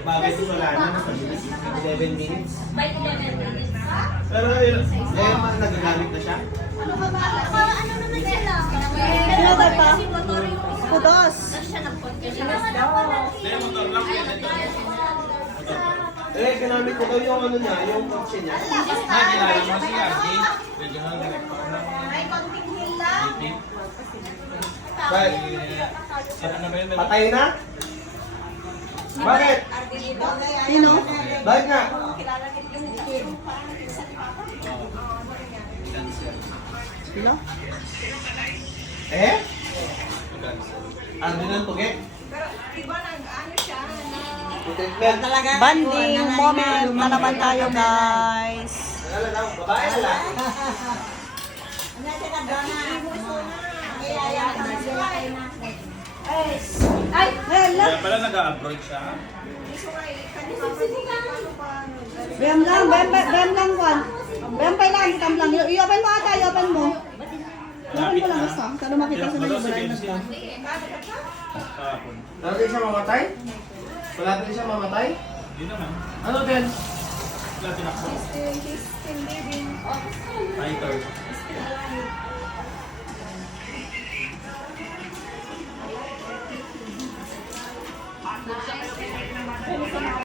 Bagay ito wala na, 11 minutes. By 11 minutes. Pero nagagamit na siya? Ano ba ba? Ano naman sila? Sinagay pa? Kasi motor yung isa. Kudos. Tapos siya nag-podcast. Ginamit ko daw yung ano niya, yung kotse niya. Kilala mo si RJ? Regional Director ng Ay, konting hill lang. meeting. Bakit? Ano ba yun? Patay na? Bakit? Sino? Bakit nga? Sino? Eh? Ano ng tugi? Treatment. Banding moment na naman tayo, guys. Babae na. Ay! Hello. Kaya pala nag-abroad siya. Bem lang, bem lang, Juan. Bem pa lang, tam lang. I-open mo ata, i-open mo. I-open mo lang gusto. Sana makita sa mga balay na siya. Kahapon. Wala din siya mamatay? Wala din siya mamatay? Hindi naman. Ano din? Wala tinakbo. Fighter.